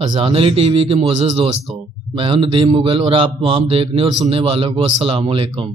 اذان علی T V کے معزز دوستوں، میں ہوں ندیم مغل اور آپ تمام دیکھنے اور سننے والوں کو السلام علیکم۔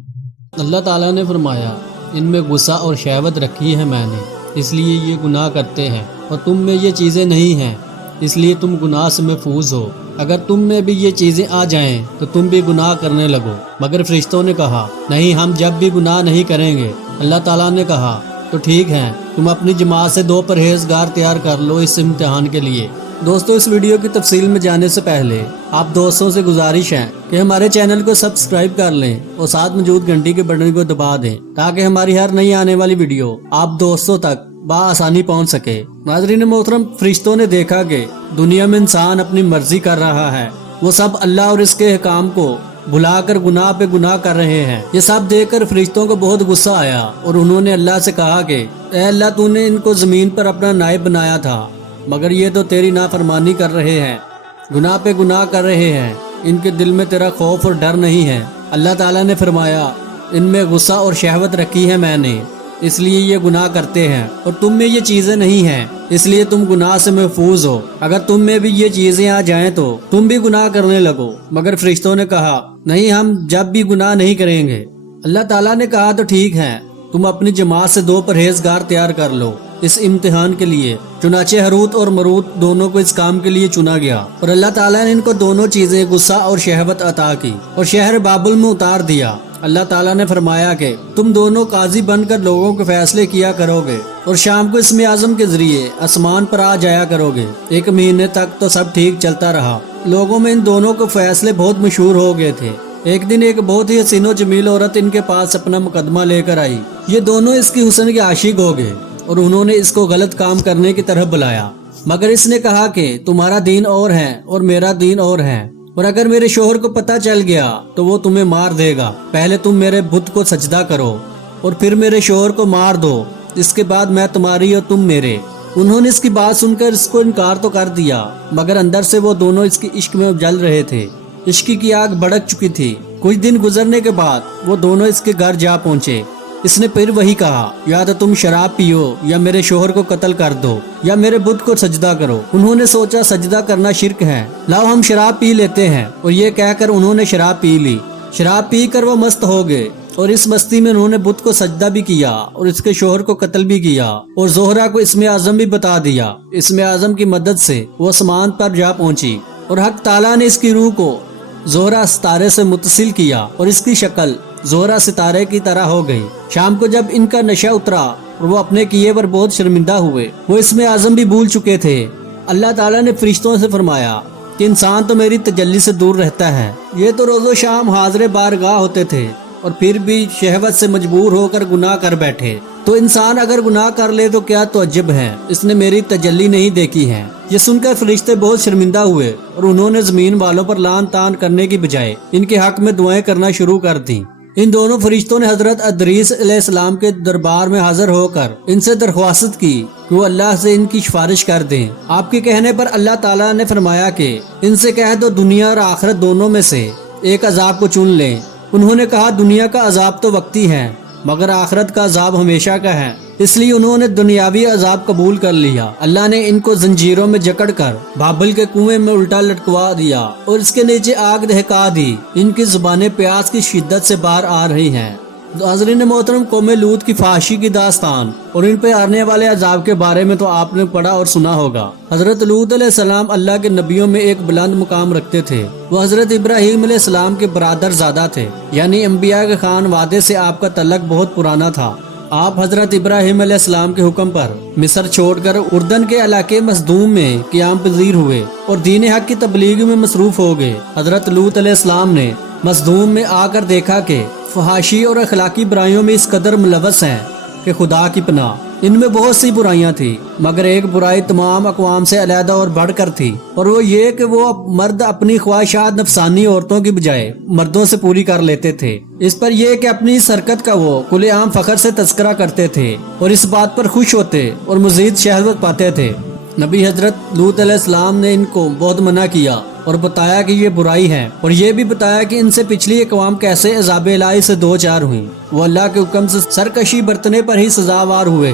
اللہ تعالیٰ نے فرمایا، ان میں غصہ اور شہوت رکھی ہے میں نے، اس لیے یہ گناہ کرتے ہیں، اور تم میں یہ چیزیں نہیں ہیں، اس لیے تم گناہ سے محفوظ ہو۔ اگر تم میں بھی یہ چیزیں آ جائیں تو تم بھی گناہ کرنے لگو۔ مگر فرشتوں نے کہا، نہیں، ہم جب بھی گناہ نہیں کریں گے۔ اللہ تعالیٰ نے کہا، تو ٹھیک ہے، تم اپنی جماعت سے 2 پرہیزگار تیار کر لو اس امتحان کے لیے۔ دوستو، اس ویڈیو کی تفصیل میں جانے سے پہلے آپ دوستوں سے گزارش ہے کہ ہمارے چینل کو سبسکرائب کر لیں اور ساتھ موجود گھنٹی کے بٹن کو دبا دیں تاکہ ہماری ہر نئی آنے والی ویڈیو آپ دوستوں تک بآسانی پہنچ سکے۔ ناظرین محترم، فرشتوں نے دیکھا کہ دنیا میں انسان اپنی مرضی کر رہا ہے، وہ سب اللہ اور اس کے احکام کو بھلا کر گناہ پہ گناہ کر رہے ہیں۔ یہ سب دیکھ کر فرشتوں کو بہت غصہ آیا اور انہوں نے اللہ سے کہا کہ اے اللہ، تو نے ان کو زمین پر اپنا نائب بنایا تھا، مگر یہ تو تیری نافرمانی کر رہے ہیں، گناہ پہ گناہ کر رہے ہیں، ان کے دل میں تیرا خوف اور ڈر نہیں ہے۔ اللہ تعالیٰ نے فرمایا، ان میں غصہ اور شہوت رکھی ہے میں نے، اس لیے یہ گناہ کرتے ہیں، اور تم میں یہ چیزیں نہیں ہیں، اس لیے تم گناہ سے محفوظ ہو۔ اگر تم میں بھی یہ چیزیں آ جائیں تو تم بھی گناہ کرنے لگو۔ مگر فرشتوں نے کہا، نہیں، ہم جب بھی گناہ نہیں کریں گے۔ اللہ تعالیٰ نے کہا، تو ٹھیک ہے، تم اپنی جماعت سے 2 پرہیزگار تیار کر لو اس امتحان کے لیے۔ چنانچہ ہاروت اور ماروت دونوں کو اس کام کے لیے چنا گیا، اور اللہ تعالیٰ نے ان کو دونوں چیزیں غصہ اور شہوت عطا کی اور شہر بابل میں اتار دیا۔ اللہ تعالیٰ نے فرمایا کہ تم دونوں قاضی بن کر لوگوں کے فیصلے کیا کرو گے، اور شام کو اسم اعظم کے ذریعے آسمان پر آ جایا کرو گے۔ 1 مہینے تک تو سب ٹھیک چلتا رہا۔ لوگوں میں ان دونوں کو فیصلے بہت مشہور ہو گئے تھے۔ ایک دن ایک بہت ہی حسین و جمیل عورت ان کے پاس اپنا مقدمہ لے کر آئی۔ یہ دونوں اس کی حسن کے عاشق ہو گئے اور انہوں نے اس کو غلط کام کرنے کی طرف بلایا، مگر اس نے کہا کہ تمہارا دین اور ہے اور میرا دین اور ہے، اور اگر میرے شوہر کو پتہ چل گیا تو وہ تمہیں مار دے گا۔ پہلے تم میرے بت کو سجدہ کرو اور پھر میرے شوہر کو مار دو، اس کے بعد میں تمہاری اور تم میرے۔ انہوں نے اس کی بات سن کر اس کو انکار تو کر دیا، مگر اندر سے وہ دونوں اس کی عشق میں جل رہے تھے۔ عشق کی آگ بھڑک چکی تھی۔ کچھ دن گزرنے کے بعد وہ دونوں اس کے گھر جا پہنچے۔ اس نے پھر وہی کہا، یا تو تم شراب پیو یا میرے شوہر کو قتل کر دو یا میرے بت کو سجدہ کرو۔ انہوں نے سوچا سجدہ کرنا شرک ہے، لاؤ ہم شراب پی لیتے ہیں، اور یہ کہہ کر انہوں نے شراب پی لی۔ شراب پی کر وہ مست ہو گئے، اور اس مستی میں انہوں نے بت کو سجدہ بھی کیا اور اس کے شوہر کو قتل بھی کیا، اور زہرہ کو اسم اعظم بھی بتا دیا۔ اسم اعظم کی مدد سے وہ آسمان پر جا پہنچی، اور حق تعالیٰ نے اس کی روح کو زہرہ ستارے سے متصل کیا اور اس کی شکل زہرہ ستارے کی طرح ہو گئی۔ شام کو جب ان کا نشہ اترا اور وہ اپنے کیے پر بہت شرمندہ ہوئے، وہ اسم اعظم بھی بھول چکے تھے۔ اللہ تعالیٰ نے فرشتوں سے فرمایا کہ انسان تو میری تجلی سے دور رہتا ہے، یہ تو روز و شام حاضر بارگاہ ہوتے تھے اور پھر بھی شہوت سے مجبور ہو کر گناہ کر بیٹھے، تو انسان اگر گناہ کر لے تو کیا تعجب ہے، اس نے میری تجلی نہیں دیکھی ہے۔ یہ سن کر فرشتے بہت شرمندہ ہوئے اور انہوں نے زمین والوں پر لعن طعن کرنے کی بجائے ان کے حق میں دعائیں کرنا شروع کر دیں۔ ان دونوں فرشتوں نے حضرت ادریس علیہ السلام کے دربار میں حاضر ہو کر ان سے درخواست کی کہ وہ اللہ سے ان کی سفارش کر دیں۔ آپ کے کہنے پر اللہ تعالیٰ نے فرمایا کہ ان سے کہہ دو دنیا اور آخرت دونوں میں سے ایک عذاب کو چن لیں۔ انہوں نے کہا، دنیا کا عذاب تو وقتی ہے، مگر آخرت کا عذاب ہمیشہ کا ہے، اس لیے انہوں نے دنیاوی عذاب قبول کر لیا۔ اللہ نے ان کو زنجیروں میں جکڑ کر بابل کے کنویں میں الٹا لٹکوا دیا اور اس کے نیچے آگ دہکا دی۔ ان کی زبانیں پیاس کی شدت سے باہر آ رہی ہیں۔ ناظرین محترم، قوم لوط کی فحاشی کی داستان اور ان پہ آنے والے عذاب کے بارے میں تو آپ نے پڑھا اور سنا ہوگا۔ حضرت لوط علیہ السلام اللہ کے نبیوں میں ایک بلند مقام رکھتے تھے۔ وہ حضرت ابراہیم علیہ السلام کے برادر زادہ تھے، یعنی انبیاء کے خانوادے سے آپ کا تعلق بہت پرانا تھا۔ آپ حضرت ابراہیم علیہ السلام کے حکم پر مصر چھوڑ کر اردن کے علاقے مصدوم میں قیام پذیر ہوئے اور دین حق کی تبلیغ میں مصروف ہو گئے۔ حضرت لوط علیہ السلام نے مصدوم میں آ کر دیکھا کہ فحاشی اور اخلاقی برائیوں میں اس قدر ملوث ہیں کہ خدا کی پناہ، ان میں بہت سی برائیاں تھیں، مگر ایک برائی تمام اقوام سے علیحدہ اور بڑھ کر تھی، اور وہ یہ کہ وہ مرد اپنی خواہشات نفسانی عورتوں کی بجائے مردوں سے پوری کر لیتے تھے۔ اس پر یہ کہ اپنی حرکت کا وہ کل عام فخر سے تذکرہ کرتے تھے اور اس بات پر خوش ہوتے اور مزید شہوت پاتے تھے۔ نبی حضرت لوط علیہ السلام نے ان کو بہت منع کیا اور بتایا کہ یہ برائی ہے، اور یہ بھی بتایا کہ ان سے پچھلی اقوام کیسے عذاب الہی سے دو چار ہوئیں۔ وہ اللہ کے حکم سے سرکشی برتنے پر ہی سزاوار ہوئے۔